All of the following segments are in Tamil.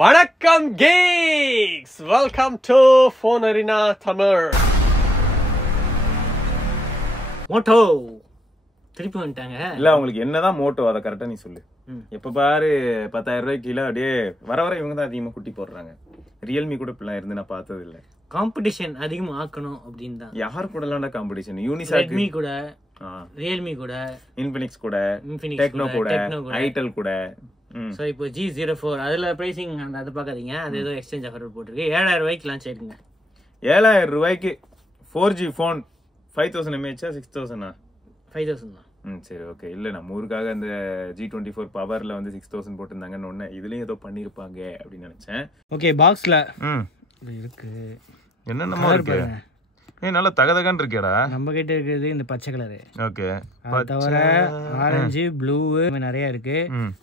வணக்கம் geeks, welcome to Phone Arena Tamil. Moto திருப்பி வந்துட்டாங்க. இல்ல உங்களுக்கு என்னதான் மோட்டோ அதை கரெக்டா நீ சொல்லு. எப்ப பாரு 10,000 ரூபாய்க்கு கீழே அப்படியே வர இவங்க தான் அதிகமா குட்டி போடுறாங்க. ரியல்மி கூட இப்பெல்லாம் இருந்து நான் பார்த்தது இல்ல. காம்படிஷன் அதிகமா ஆக்கணும் அப்படின்னு தான். யார் கூட எல்லாம் காம்படிஷன்? யூனிசாக், ரெட்மி கூட, ரியல்மி கூட, இன்ஃபினிக்ஸ் கூட, டெக்னோ கூட, ஐடெல் கூட. சோ இப்போ G04 அதுல பிரைசிங் அது பாக்காதீங்க, அது ஏதோ எக்ஸ்சேஞ்ச் ஆஃபர் போட்டுருக்கு. 7000 ரூபாய்க்கு லான்ச் ஆயிருக்குங்க. 7000 ரூபாய்க்கு 4G போன் 5000 mAh 6000 5000 தான். சரி ஓகே. இல்ல நம்ம ஊருக்காக அந்த G24 பவர்ல வந்து 6000 போட்டுருந்தாங்கன்னு ஒண்ணு இதுலயும் ஏதோ பண்ணிருப்பாங்க அப்படின்னு நினைச்சேன். ஓகே, பாக்ஸ்ல இருக்கு என்னென்னமோ இருக்கு. நல்லா தகதகன்னு இருக்கேடா. நம்ம கிட்ட இருக்கிறது இந்த பச்சை கலரு. ஓகே, அது தவிர ஆரஞ்சு, ப்ளூ நிறைய இருக்கு.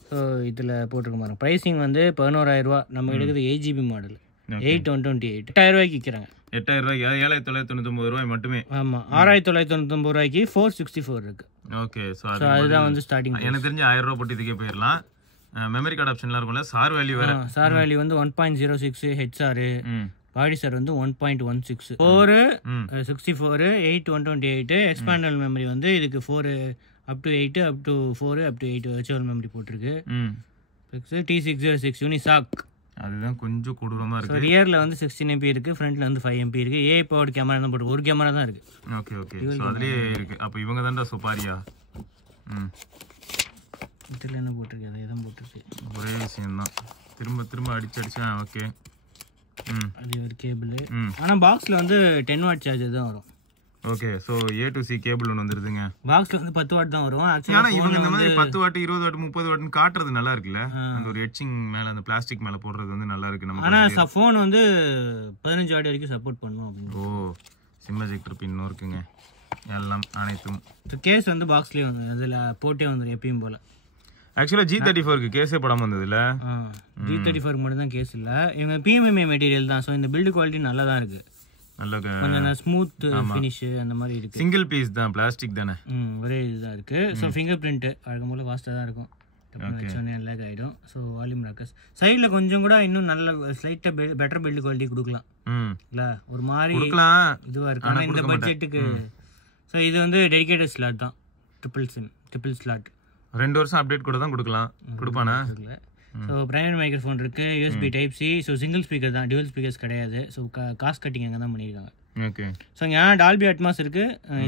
ஸோ இதுல போட்டுருக்க பாருங்க. பிரைசிங் வந்து 11000 ரூபா. நம்ம எடுக்கிறது 8GB மாடல், 8128. 8000 ரூபாய்க்கு விற்கிறாங்க. 8000 ரூபாய்க்கு 7999 ரூபாய் மட்டுமே. ஆமா, 6999 ரூபாய்க்கு 464 இருக்கு. ஓகே, சோ அதுதான் வந்து ஸ்டார்டிங். எனக்கு தெரிஞ்சு 1000 ரூபாய் போட்டு இதுக்கே போயிடலாம். மெமரி கார்டு ஆப்ஷன்லாம் இருக்கும்ல. சார் வேல்யூ வேற. சார் வேல்யூ வந்து 1.06 ஹெச்ஆர், பாடி சார் வந்து 1.16, 4 64 8 128. எக்ஸ்பாண்டபிள் மெமரி வந்து இதுக்கு 4 up to 8 up to 4 up to 8 virtual memory போட்டிருக்கு. T606 Unisoc. அதுதான் கொஞ்சம் கொடூரமா இருக்கு. ரியர்ல வந்து 16 MP இருக்கு, ஃப்ரண்ட்ல வந்து 5 MP இருக்கு. ஏஐ பவர்ட் கேமரா தான் போட்டு, ஒரு கேமரா தான் இருக்கு. ஓகே ஓகே, சோ அதுலயே இருக்கு. அப்ப இவங்க தான்டா சுபாரியா. இதுல என்ன போட்டிருக்கு? அதே தான் போட்டிருக்கு. ஒரே விஷயம் தான், திரும்ப திரும்ப அடிச்சா. ஓகே, அது ஒரு கேபிள். ஆனா பாக்ஸ்ல வந்து 10 வாட் சார்ஜர் தான் வரும். Okay, so A to C cable ஒன்னு வந்துருதுங்க. பாக்ஸ்ல வந்து 10 வாட் தான் வரும். ஆனா இவங்க இந்த மாதிரி 10 வாட் 20 வாட் 30 வாட்னு காட்டுறது நல்லா இருக்குல்ல. அந்த ஒரு எட்சிங் மேல அந்த பிளாஸ்டிக் மேல போடுறது வந்து நல்லா இருக்கு நமக்கு. ஆனா ஃபோன் வந்து 15 வாட் வரைக்கும் சப்போர்ட் பண்ணும் அப்படின்னு. ஓ, சிம் எஜெக்டர் பின் இருக்குங்க. எல்லாம் அனைத்தும். கேஸ் வந்து பாக்ஸ்லயே வந்து அதுல போட்டே வந்துரும் எப்பயும் போல. ஆக்சுவலா G34 க்கு கேஸே படம் வந்தது இல்ல. G34 மட்டும் தான் கேஸ் இல்ல. இவங்க PMMA மெட்டீரியல் தான். சோ இந்த பில்ட் குவாலிட்டி நல்லா தான் இருக்கு. நல்ல கொஞ்சம் ஸ்மூத் ஃபினிஷ் அந்த மாதிரி இருக்கு. சிங்கிள் பீஸ் தான், பிளாஸ்டிக் தானே. ஒரே இதுதான் இருக்கு. சோ ஃபிங்கர் பிரிண்ட் வழக்கம் போல ஃபாஸ்டா தான் இருக்கும். வச்சோனே லேக் ஆயிடும். சோ வால்யூம் ராக்கர்ஸ் சைடுல கொஞ்சம் கூட இன்னும் நல்ல ஸ்லைட்டா பெட்டர் பில்ட் குவாலிட்டி கொடுக்கலாம் இல்ல. ஒரு மாதிரி இதுவா இருக்கு. ஆனா இந்த பட்ஜெட்டுக்கு சோ இது வந்து டெடிகேட்டட் ஸ்லாட் தான். Triple slot. 2 வருஷம் அப்டேட் கூட தான் கொடுப்பானா. ஸோ பிரைமரி மைக்ரோஃபோன் இருக்கு, USB type C. So single speaker தான், டியூவல் ஸ்பீக்கர்ஸ் கிடையாது. ஸோ காஸ்ட் கட்டிங் அங்கே தான் பண்ணியிருக்காங்க. ஓகே, ஸோ இங்கே டால்பி அட்மாஸ் இருக்கு,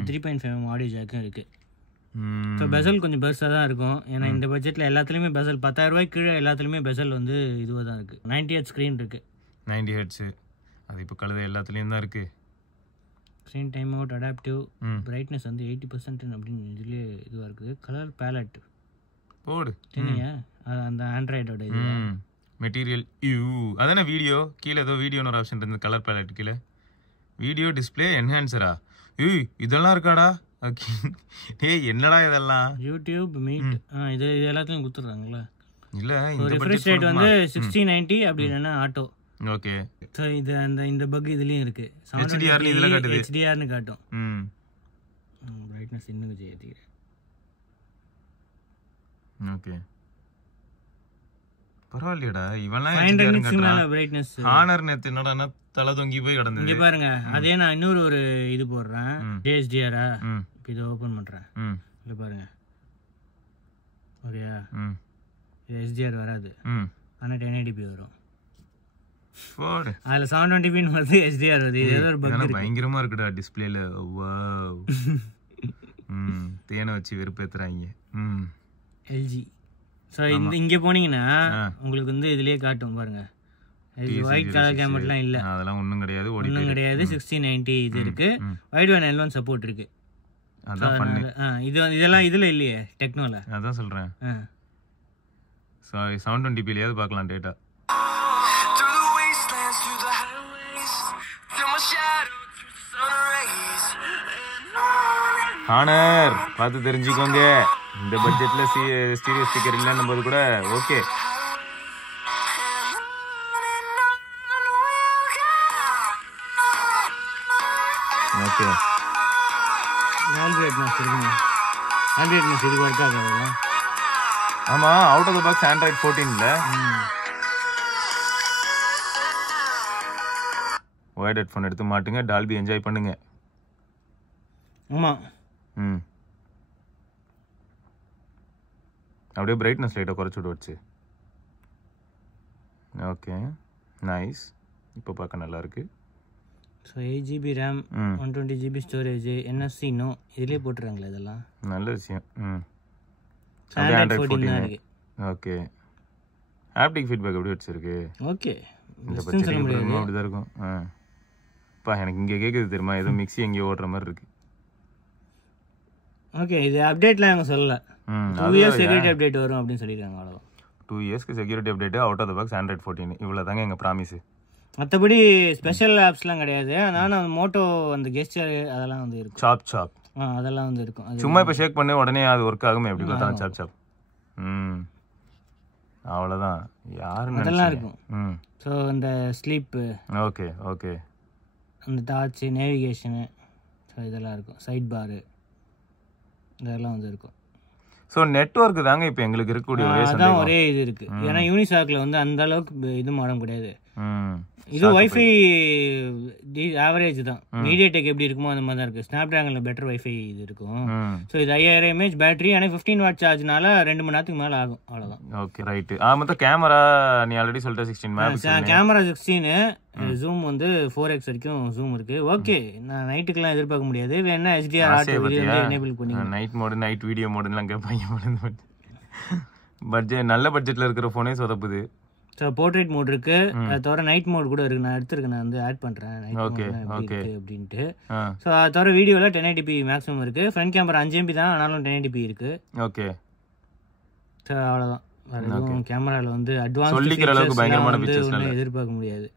3.5mm ஆடியோ ஜாக்கும் இருக்கு. ஸோ பெசல் கொஞ்சம் பெருசாக தான் இருக்கும். ஏன்னா இந்த பட்ஜெட்டில் எல்லாத்துலேயுமே பெசல் 10,000 ரூபாய்க்கு கீழே எல்லாத்துலேயுமே பெசல் வந்து இதுவாக தான் இருக்கு. 90Hz ஸ்க்ரீன் இருக்கு. 90Hz அது இப்போ கழுத எல்லாத்துலேயும் தான் இருக்கு. Screen time out, adaptive, brightness வந்து 80% அப்படின்னு இதுலேயே இதுவாக இருக்குது. கலர் பேலட் போடு தெரியுங்க, அந்த ஆண்ட்ராய்டோட இது மெட்டீரியல். அதானே வீடியோ கீழே ஏதோ வீடியோன்னு ஒரு ஆப்ஷன் இருந்தது. கலர் பேலட் கீழே வீடியோ டிஸ்பிளே என்ஹான்சரா. இதெல்லாம் இருக்காடா. டேய் என்னடா இதெல்லாம்? யூடியூப் மீட் இது எல்லாத்தையும் கொடுத்துட்றாங்களா? இல்ல, ரிஃப்ரெஷ் ரேட் வந்து 6090 அப்படி இல்லைன்னா ஆட்டோ. ஓகே, ஸோ இது இந்த பக் இதுலயும் இருக்கு. HDRனு காட்டும். பிரைட்னஸ் இன்னும் கொஞ்சம் ஏற்றிக்கிறேன். ஓகே, பரவாயில்லையடா. இவெல்லாம் பிரைட்னஸ் ஹானர் நேத்து என்னடா தலை தொங்கி போய் கிடந்தது. இங்க பாருங்க, அதே நான் இன்னொரு ஒரு இது போடுறேன். HDR இதை ஓபன் பண்றேன். இங்க பாருங்க, ஓகேயா? இது HDR வராது, ஆனா 1080p வரும். அதுல 720p வந்து HDR வருது. இது ஏதோ ஒரு பக் இருக்கு. பயங்கரமா இருக்குடா டிஸ்ப்ளேல. வாவ். தேனை வச்சு வெறுப்பேத்துறாங்க. LG. ஸோ இங்கே போனீங்கன்னா உங்களுக்கு வந்து இதுலேயே காட்டும் பாருங்க. ஒயிட் கலர் கேமராலாம் இல்லை, அதெல்லாம் ஒன்றும் கிடையாது. 6090 இது இருக்கு. வைட் வேன் L1 சப்போர்ட் இருக்கு. இதெல்லாம் இதில் இல்லையே டெக்னோல. அதான் சொல்கிறேன். 720pலையாவது பார்க்கலாம் டேட்டா. ஹானர் பார்த்து தெரிஞ்சுக்கோங்க. இந்த பட்ஜெட்ல ஸ்டீரியோ ஸ்பீக்கர் இல்லைன்னும் போது கூட ஓகே. ஓகே, ஆண்ட்ராய்ட் இதுக்கு ஒர்க் ஆகாது. ஆமா, out of the box android 14 இல்ல. ஒயர்ட் ஹெட்ஃபோன் எடுத்து மாட்டுங்க, டால்பி என்ஜாய் பண்ணுங்க. ஆமாம். அப்படியே பிரைட்னஸ் லைட்டை குறைச்சி விட்டு வச்சு. Okay, nice. இப்போ பார்க்க நல்லா இருக்கு. So 8GB RAM, 120GB storage, NFC இன்னும் இதிலே போட்டுறாங்களே, இதெல்லாம் நல்ல விஷயம். Android 14 தான் இருக்கு. ஓகே, ஹாப்டிக் ஃபீட்பேக் எப்படி வச்சிருக்கு? ஓகே, இந்த பட்ஜெட் அப்படிதான் இருக்கும். பா எனக்கு இங்கே கேட்குது தெரியுமா, ஏதோ மிக்ஸி எங்கேயோ ஓடுற மாதிரி இருக்கு. ஓகே, இது அப்டேட்லாம் அவங்க சொல்லல. 2 years செக்யூரிட்டி அப்டேட் வரும் அப்படின்னு சொல்லியிருக்காங்க, அவ்வளோதான். 2 yearsக்கு security update, out of the box Android 14, இவ்வளோ தாங்க எங்கள் ப்ராமிஸ். மற்றபடி ஸ்பெஷல் ஆப்ஸ்லாம் கிடையாது. ஆனால் மோட்டோ அந்த கெஸ்டர் அதெல்லாம் வந்து இருக்கும். சாப் அதெல்லாம் வந்து இருக்கும். சும்மா இப்போ ஷேக் பண்ணி உடனே அது ஒர்க் ஆகுமே, எப்படி பார்த்தா சாப். அவ்வளோதான். யாருன்னு அதெல்லாம் இருக்கும். ஸோ இந்த ஸ்லீப்பு, ஓகே ஓகே, அந்த டார்ச், நேவிகேஷனு, ஸோ இதெல்லாம் இருக்கும். சைட் பாரு இதெல்லாம் வந்து இருக்கும். ஸோ நெட்வொர்க் தாங்க இப்போ எங்களுக்கு இருக்கக்கூடிய அதான் ஒரே இது இருக்கு. ஏன்னா யூனிசாக்ல வந்து அந்த அளவுக்கு இது மாடம் கிடையாது. இது வைஃபை ஆவரேஜ் தான். மீடியாடெக் எப்படி இருக்குமோ அந்த மாதிரி தான் இருக்கு. ஸ்னாப் டிராகன்ல பெட்டர் வைஃபை இது இருக்கும். ஸோ இது 5000 mAh பேட்டரி. ஆனால் 15 வாட் சார்ஜ்னால 2 மணி நேரத்துக்கு மேலே ஆகும், அவ்வளோதான். Okay, right. மொத்தம் கேமரா நீ ஆல்ரெடி சொல்லிட்ட 16 MP. கேமரா 16, ஜூம் வந்து 4x வரைக்கும் ஜூம் இருக்கு. ஓகே, நான் நைட்டுக்கெல்லாம் எதிர்பார்க்க முடியாது. வேணா HDR எனேபிள் பண்ணி நைட் மோடு, நைட் வீடியோ மோடுலாம் கேட்பாங்க. பட்ஜெட் நல்ல பட்ஜெட்ல இருக்கிற ஃபோனே சொதப்புது. ஸோ போர்ட்ரேட் மோட் இருக்கு, அது தவிர நைட் மோட் கூட இருக்கு. நான் எடுத்துருக்கேன், நான் வந்து ஆட் பண்றேன் நைட் மோட் எப்படி இருக்கு அப்படின்ட்டு. ஸோ அது தவிர வீடியோவில் 1080p மேக்ஸிமம் இருக்கு. ஃப்ரண்ட் கேமரா 5 MP தான், ஆனாலும் 1080p இருக்கு. ஓகே, ஸோ அவ்வளோதான். வேற எதுவும் கேமராவில் வந்து அட்வான்ஸ் சொல்லிக்கிற அளவுக்கு பயங்கரமான பிக்சர்ஸ் எதிர்பார்க்க முடியாது.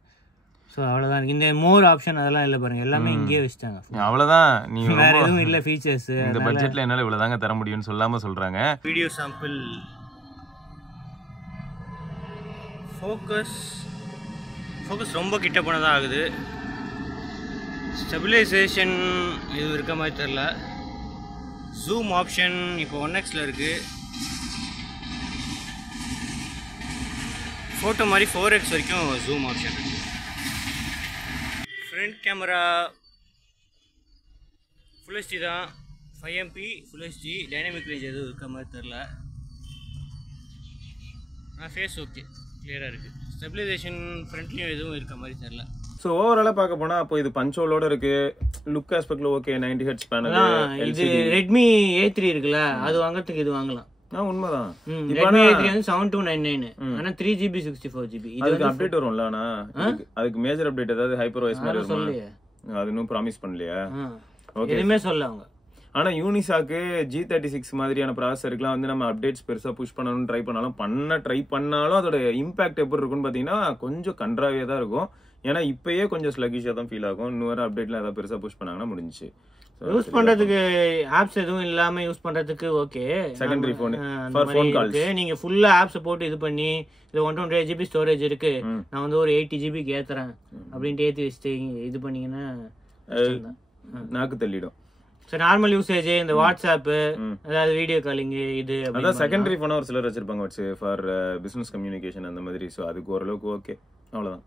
ஸோ அவ்வளோதான். இந்த மோர் ஆப்ஷன் அதெல்லாம் இல்லை பாருங்க, எல்லாமே இங்கேயே வச்சுட்டாங்க. அவ்வளோதான். நீ வேற எதுவும் இல்லை ஃபீச்சர்ஸ். இந்த பட்ஜெட்ல என்னால இவ்வளவுதாங்க தர முடியும்னு சொல்லாம சொல்றாங்க. Video sample. ஃபோக்கஸ் ரொம்ப கிட்ட போனதாக ஆகுது. ஸ்டெபிலைசேஷன் இது இருக்க மாதிரி தெரில. ஜூம் ஆப்ஷன் இப்போ 1x இருக்குது. ஃபோட்டோ மாதிரி 4x வரைக்கும் ஜூம் ஆப்ஷன் இருக்குது. ஃப்ரண்ட் கேமரா ஃபுல் HD தான், 5 MP full HD. Dynamic range எதுவும் இருக்க மாதிரி தெரில. ஃபேஸ் ஓகே, கிளியராக இருக்குது. ஸ்டெபிலைசேஷன் ஃப்ரண்ட்லேயும் எதுவும் இருக்க மாதிரி தெரில. ஸோ ஓவராலாக பார்க்க போனால் அப்போ இது பஞ்சோலோட இருக்கு. லுக் ஆஸ்பெக்ட்ல ஓகே, 90 Hz பேனல். இது ரெட்மி A3 இருக்குல்ல, அது வாங்குறதுக்கு இது வாங்கலாம். உண்மைதான். ரெட்மி A3 வந்து 7299, ஆனால் 3GB 64GB. இதுக்கு அப்டேட் வரும்ல? ஆனால் அதுக்கு மேஜர் அப்டேட் ஏதாவது ஹைப்பர் வாய்ஸ் மாதிரி சொல்லலையே, அது இன்னும் ப்ராமிஸ் பண்ணலையா? ஓகே, எதுவுமே சொல்ல அவங்க. ஆனால் யூனிசாக்கு G36 மாதிரியான ப்ராசஸருக்குலாம் வந்து நம்ம அப்டேட்ஸ் பெருசாக புஷ் பண்ணணும்னு ட்ரை பண்ணாலும் அதோட இம்பாக்ட் எப்படி இருக்குன்னு பார்த்தீங்கன்னா கொஞ்சம் கன்றாவே தான் இருக்கும். ஏன்னா இப்பயே கொஞ்சம் ஸ்லகிஷாக தான் ஃபீல் ஆகும். இன்னும் வேறு அப்டேட்லாம் ஏதாவது பெருசாக புஷ் பண்ணாங்கன்னா முடிஞ்சிச்சு. யூஸ் பண்ணுறதுக்கு ஆப்ஸ் எதுவும் இல்லாமல் யூஸ் பண்ணுறதுக்கு okay. Secondary phone for phone calls நீங்கள் ஃபுல்லாக ஆப்ஸை போட்டு இது பண்ணி இது 128GB ஸ்டோரேஜ் இருக்கு, நான் வந்து ஒரு 80GB ஏற்றுறேன் அப்படின்ட்டு ஏற்றி வச்சுட்டு இது பண்ணீங்கன்னா நாக்கு தள்ளிடும். ஸோ நார்மல் யூசேஜ் இந்த வாட்ஸ்அப்பு, அதாவது வீடியோ காலிங், இது அதான் செகண்டரி ஃபோனாக ஒரு சிலர் வச்சிருப்பாங்க வச்சு ஃபார் பிஸ்னஸ் கம்யூனிகேஷன் அந்த மாதிரி. ஸோ அதுக்கு ஓரளவுக்கு ஓகே, அவ்வளோதான்.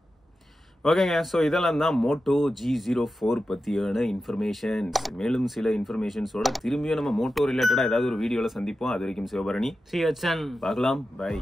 ஓகேங்க, ஸோ இதெல்லாம் தான் மோட்டோ G04 பற்றியான இன்ஃபர்மேஷன்ஸ். மேலும் சில இன்ஃபர்மேஷன்ஸோட திரும்பியும் நம்ம மோட்டோ ரிலேட்டடாக ஏதாவது ஒரு வீடியோவில் சந்திப்போம். அது வரைக்கும் சிவபரணி பார்க்கலாம். பை.